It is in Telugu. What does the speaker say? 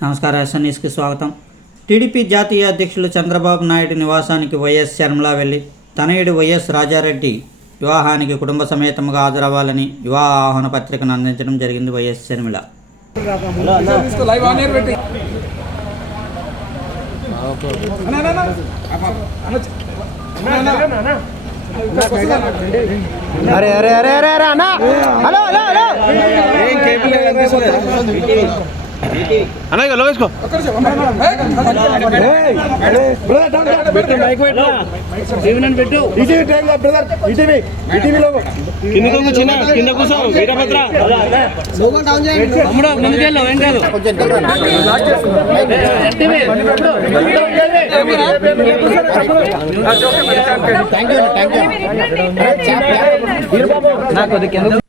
నమస్కారం, ఎస్ఎన్ఎస్కి స్వాగతం. టీడీపీ జాతీయ అధ్యక్షులు చంద్రబాబు నాయుడు నివాసానికి వైఎస్ షర్మిల వెళ్ళి తనయుడు వైఎస్ రాజారెడ్డి వివాహానికి కుటుంబ సమేతంగా హాజరవ్వాలని వివాహ ఆహ్వాన పత్రికను అందించడం జరిగింది. వైఎస్ షర్మిల అరే అరే అరే అరే అరే అన్నా, హలో హలో హలో అన్న, ఇక లోకేసుకో కింద కూర్చో వీరభద్ర ముందుకెళ్ళు ఏం కాదు. నాకు కింద